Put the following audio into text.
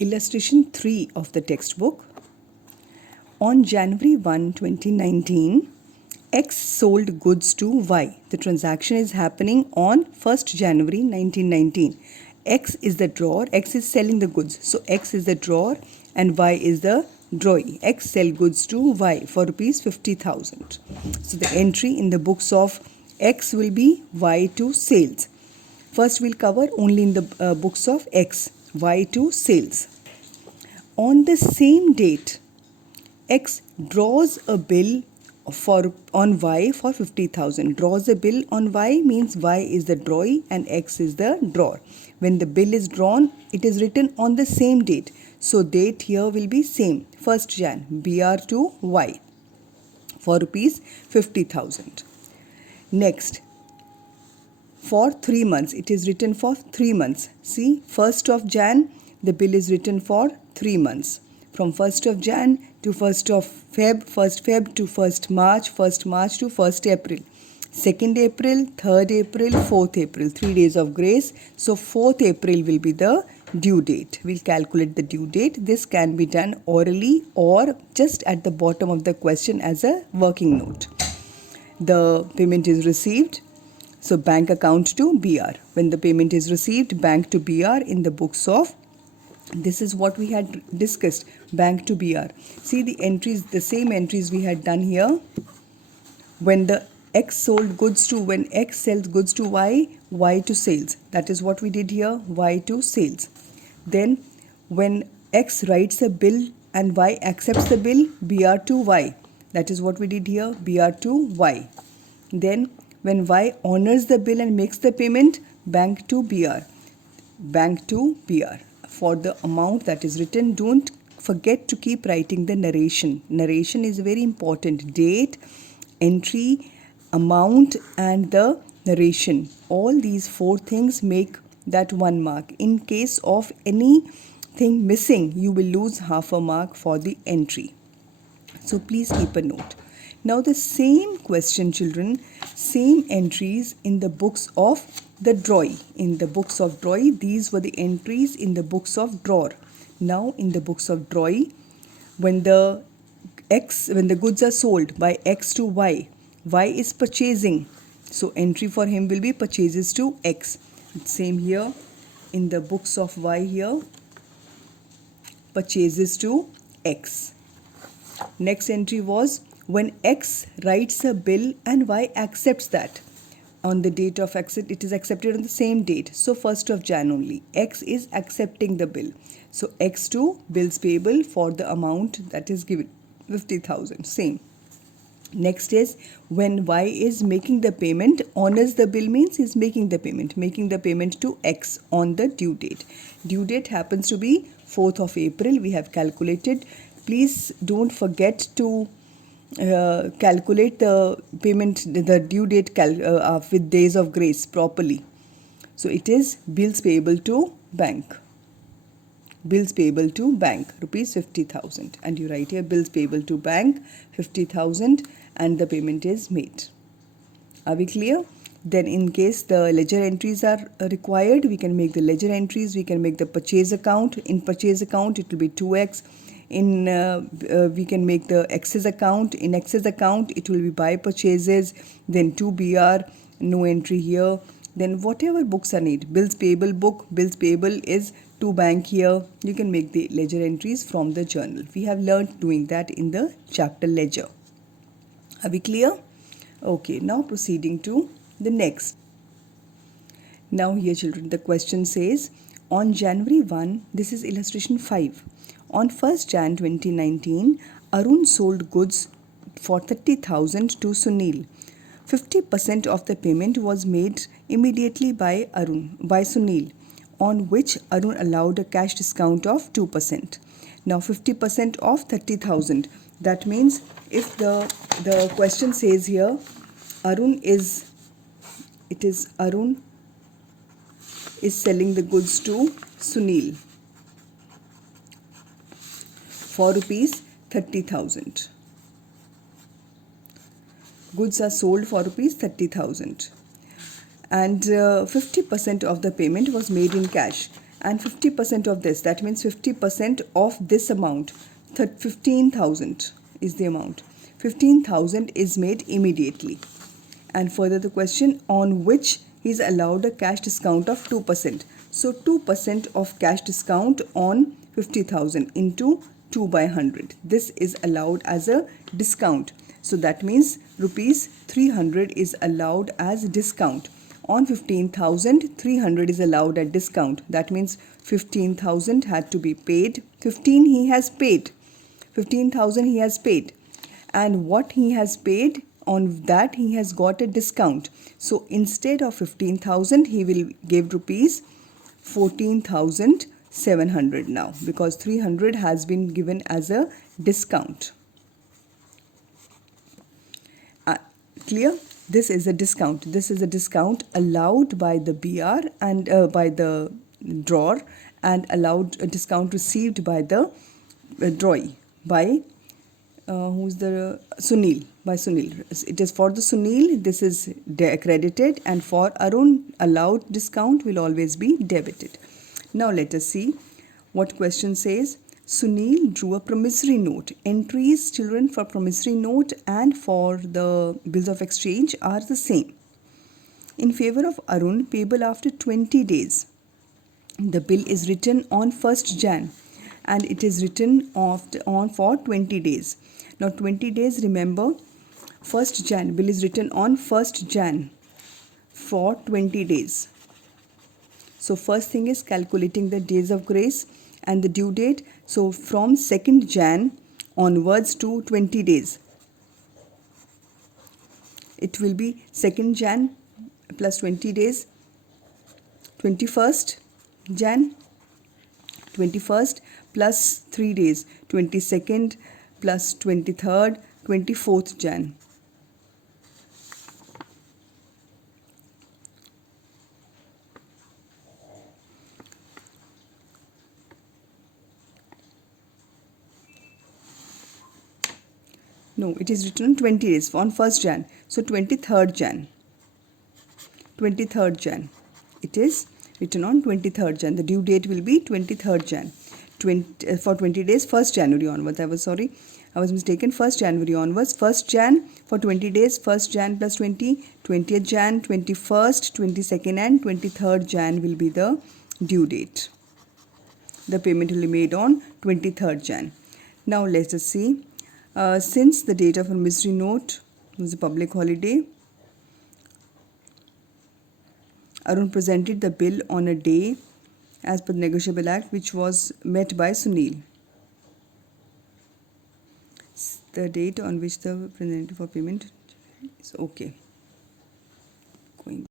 Illustration 3 of the textbook. On January 1, 2019, X sold goods to Y. The transaction is happening on 1st January 1919. X is the drawer, X is selling the goods. So X is the drawer and Y is the drawee. X sell goods to Y for rupees 50,000. So the entry in the books of X will be Y to sales. First we'll cover only in the books of X, Y to sales. On the same date, X draws a bill on Y for 50,000. Draws a bill on Y means Y is the drawee and X is the drawer. When the bill is drawn, it is written on the same date. So date here will be same. 1st Jan, BR to Y for rupees 50,000. Next, for 3 months, it is written for 3 months. See, 1st of Jan, the bill is written for 3 months. From 1st of Jan to 1st of Feb, 1st Feb to 1st March to 1st April. 2nd April, 3rd April, 4th April, 3 days of grace. So 4th April will be the due date. We'll calculate the due date. This can be done orally or just at the bottom of the question as a working note. The payment is received. So bank account to BR. When the payment is received, bank to BR in the books of, this is what we had discussed, bank to BR. See the entries, the same entries we had done here. When the X sold goods to, when X sells goods to Y, Y to sales. That is what we did here, Y to sales. Then when X writes a bill and Y accepts the bill, BR to Y. That is what we did here, BR to Y. Then when Y honors the bill and makes the payment, bank to BR. Bank to BR. For the amount that is written, don't forget to keep writing the narration. Narration is very important. Date, entry, amount and the narration. All these 4 things make that 1 mark. In case of anything missing, you will lose half a mark for the entry. So please keep a note. Now the same question, children, same entries in the books of the drawee. In the books of drawee, these were the entries in the books of drawer. Now in the books of drawee, when the goods are sold by X to Y, Y is purchasing. So entry for him will be purchases to X. Same here in the books of Y here, purchases to X. Next entry was when X writes a bill and Y accepts that. On the date of accept, it is accepted on the same date. So 1st of Jan only. X is accepting the bill. So X to bills payable for the amount that is given, 50,000. Same. Next is when Y is making the payment, honors the bill means is making the payment to X on the due date. Due date happens to be 4th of April. We have calculated. Please don't forget to calculate the payment, the due date with days of grace properly. So it is bills payable to bank. Bills payable to bank, rupees 50,000. And you write here bills payable to bank, 50,000 and the payment is made. Are we clear? Then in case the ledger entries are required, we can make the ledger entries, we can make the purchase account. In purchase account, it will be 2X. We can make the excess account. In excess account, it will be buy purchases, then 2BR, no entry here. Then whatever books are need, bills payable book, bills payable is to bank here. You can make the ledger entries from the journal. We have learned doing that in the chapter ledger. Are we clear? Okay, now proceeding to the next. Now here children, the question says, on January 1, this is illustration 5. On 1st Jan 2019, Arun sold goods for 30,000 to Sunil. 50% of the payment was made immediately by Sunil, on which Arun allowed a cash discount of 2%. Now 50% of 30,000. That means if the question says here, Arun is selling the goods to Sunil for rupees 30,000. Goods are sold for rupees 30,000 and 50% of the payment was made in cash. and 50% of this, that means 50% of this amount, 15,000 is the amount. 15,000 is made immediately. And further the question, on which he is allowed a cash discount of 2%. So 2% of cash discount on 50,000 into 2 by 100. This is allowed as a discount. So that means rupees 300 is allowed as discount. On 15,000, 300 is allowed at discount. That means 15,000 had to be paid. 15 he has paid. 15,000 he has paid. And what he has paid, on that he has got a discount. So instead of 15,000, he will give rupees 14,700 now, because 300 has been given as a discount. Clear? This is a discount. This is a discount allowed by the BR and by the drawer, and allowed a discount received by the drawee, by who's the Sunil, by Sunil. It is for the Sunil, this is credited, and for Arun, allowed discount will always be debited. Now let us see what question says. Sunil drew a promissory note. Entries, children, for promissory note and for the bills of exchange are the same. In favor of Arun, payable after 20 days. The bill is written on 1st Jan and it is written on for 20 days. Now 20 days, remember, 1st Jan, bill is written on 1st Jan for 20 days. So first thing is calculating the days of grace and the due date. So from 2nd Jan onwards to 20 days. It will be 2nd Jan plus 20 days, 21st Jan, 21st plus 3 days, 22nd plus 23rd, 24th Jan. No, it is written on 20 days on 1st Jan. So 23rd Jan. 23rd Jan. It is written on 23rd Jan. The due date will be 23rd Jan. For 20 days, 1st January onwards. I was mistaken. 1st January onwards. 1st Jan for 20 days. 1st Jan plus 20. 20th Jan, 21st, 22nd and 23rd Jan will be the due date. The payment will be made on 23rd Jan. Now let us see. Since the date of a promissory note was a public holiday, Arun presented the bill on a day as per the Negotiable Act, which was met by Sunil. The date on which the presented for payment is okay. Going